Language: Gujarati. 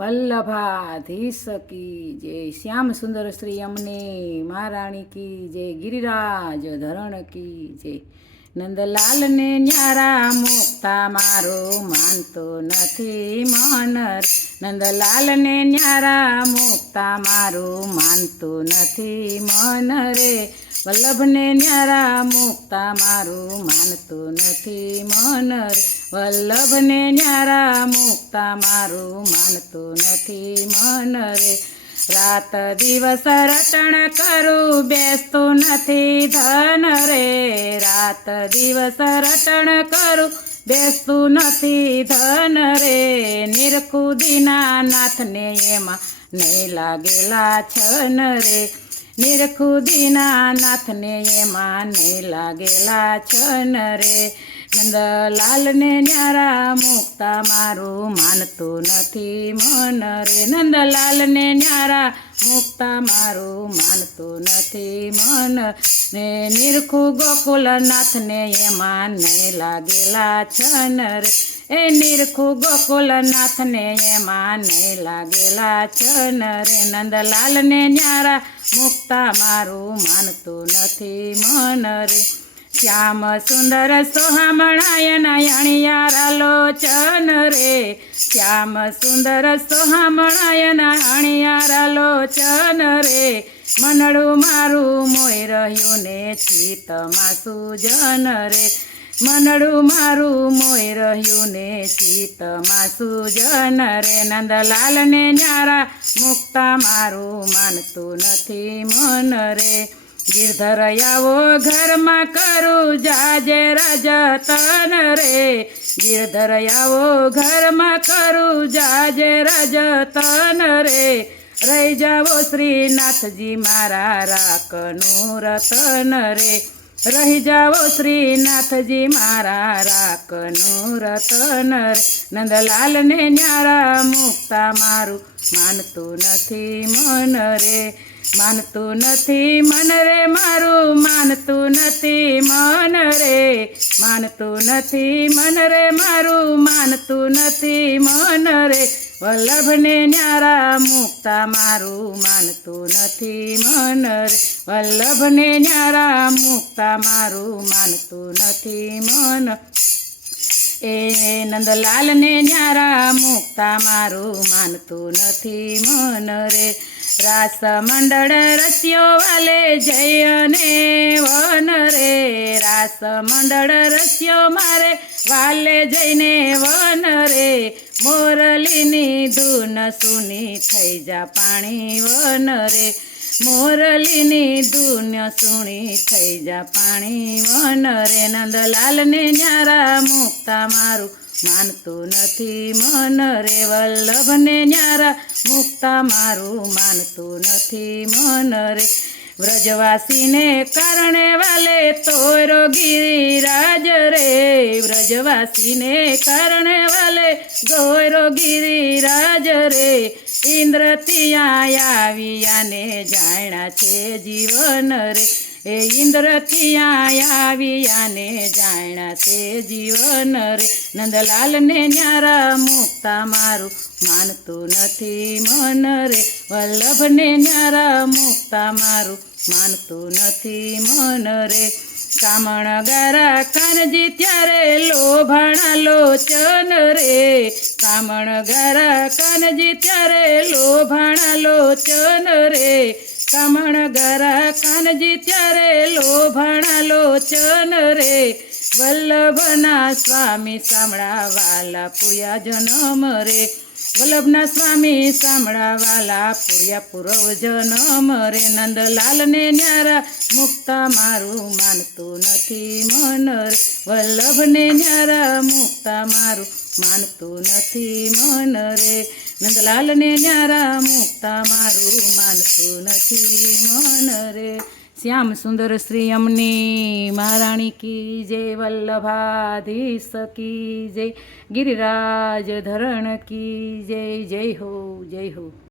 વલ્લભાધીશ કી જય. શ્યામ સુંદર શ્રી અમને મહારાણી કી જય. ગિરિરાજ ધરણ કી જય. નંદલાલને ન્યારા મુક્તા મારો માનતો નથી મનર નંદલાલને ન્યારા મુક્તા મારો માનતો નથી મન રે. વલ્લભને ન્યારા મુક્તા મારું માનતું નથી મન વલ્લભને ન્યારા મુક્તા મારું માનતું નથી મન રે રાત દિવસ રટણ કરું, બેસતું નથી ધન રે. રાત દિવસ રટણ કરું, બેસતું નથી ધન રે. નિરખુદીના નાથને એમાં નહીં લાગેલા છન રે. નિરખુદીના નાથને એમાં નહીં લાગેલા છન રે. નંદલાલને ન્યારા મુક્તા મારું માનતું નથી મન રે. નંદલાલને ન્યારા મુક્તા મારું માનતું નથી મન ને નિરખું ગોકુલનાથને એમાં નહીં લાગેલા છન રે. એ નિરખું ગોકુલનાથને એમાં નહીં લાગેલા છન રે નંદલાલને ન્યારા મુક્તા મારું માનતું નથી મન રે. શ્યામ સુંદર સોહામણાયના અણિયારા લોચન રે. શ્યામ સુંદર સોહામણાયના અણિયારા લોચન રે. મનડું મારું મોઈ રહ્યું ને ચિત્તમાં સુજન રે. મનડું મારું મોઈ રહ્યું ને ચિત્તમાં સુજન રે નંદલાલને ન્યારા મુક્તા મારું માનતું નથી મન રે. ગીરધર આવો ઘરમાં કરું જાજે રજતન રે. ગીરધર આવો ઘરમાં કરું જાજે રજતન રે. રહી જાવો શ્રીનાથજી મારા રાખનું રતન રે. રહી જાવો શ્રીનાથજી મારા રાખનું રતન નંદલાલને ન્યારા મુક્તા મારું માનતું નથી મન રે. માનતું નથી મન રે, મારું માનતું નથી મન રે. માનતું નથી મન રે, મારું માનતું નથી મન રે. વલ્લભને ન્યારા મુક્તા મારું માનતું નથી મન રે. વલ્લભને ન્યારા મુક્તા મારું માનતું નથી મન. એ નંદલાલને ન્યારા મુક્તા મારું માનતું નથી મન રે. રાસ મંડળ રસ્યો વાલે જયને વન રે. રાસ મંડળ રસ્યો મારે વાલે જઈને વન રે. મોરલીની ધૂન સુની થઈ જા પાણી વન રે. મોરલીની ધૂન સુણી થઈ જા પાણી વન રે. નંદલાલને ન્યારા મુક્તા મારું માનતું નથી મન રે. વલ્લભને ન્યારા મુક્તા મારું માનતું નથી મન રે. વ્રજવાસીને કારણે વાલે તોરો ગિરિરાજ રે. વ્રજવાસીને કારણે વાલે ગોરો ગિરિરાજ રે. ઇન્દ્ર ત્યાં આવ્યાને જાણ્યા છે જીવન રે. એ ઇન્દ્ર ત્યાં આવ્યાને જાણ્યા તે જીવન રે. નંદલાલને ન્યારા મુક્તા મારું માનતું નથી મન રે. વલ્લભને ન્યારા મુક્તા મારું માનતું નથી મન રે. કામણ ગારા કાનજી ત્યારે લોભાણા લોચન રે. કામણ ગારા કાનજી ત્યારે લોભાણા લોચન રે. કામણ ગારા કાનજી ત્યારે લોભાણા લોચન રે. વલ્લભના સ્વામી સાંભળાવાલા પુર્યા જનમ રે. વલ્લભના સ્વામી સાંભળાવાલા પુર્યા પૂરવ જનમ રે. નંદલાલને ન્યારા મુક્તા મારું માનતું નથી મન વલ્લભને ન્યારા મુક્તા મારું માનતું નથી મન રે. નંદલાલને ન્યારા મુક્તા મારું માનતું નથી મન રે. શ્યામ સુંદર શ્રી અમની મહારાણી કી જય, વલ્લભાધીશ કી જય, ગિરિરાજ ધરણ કી જય જય હો જય હો.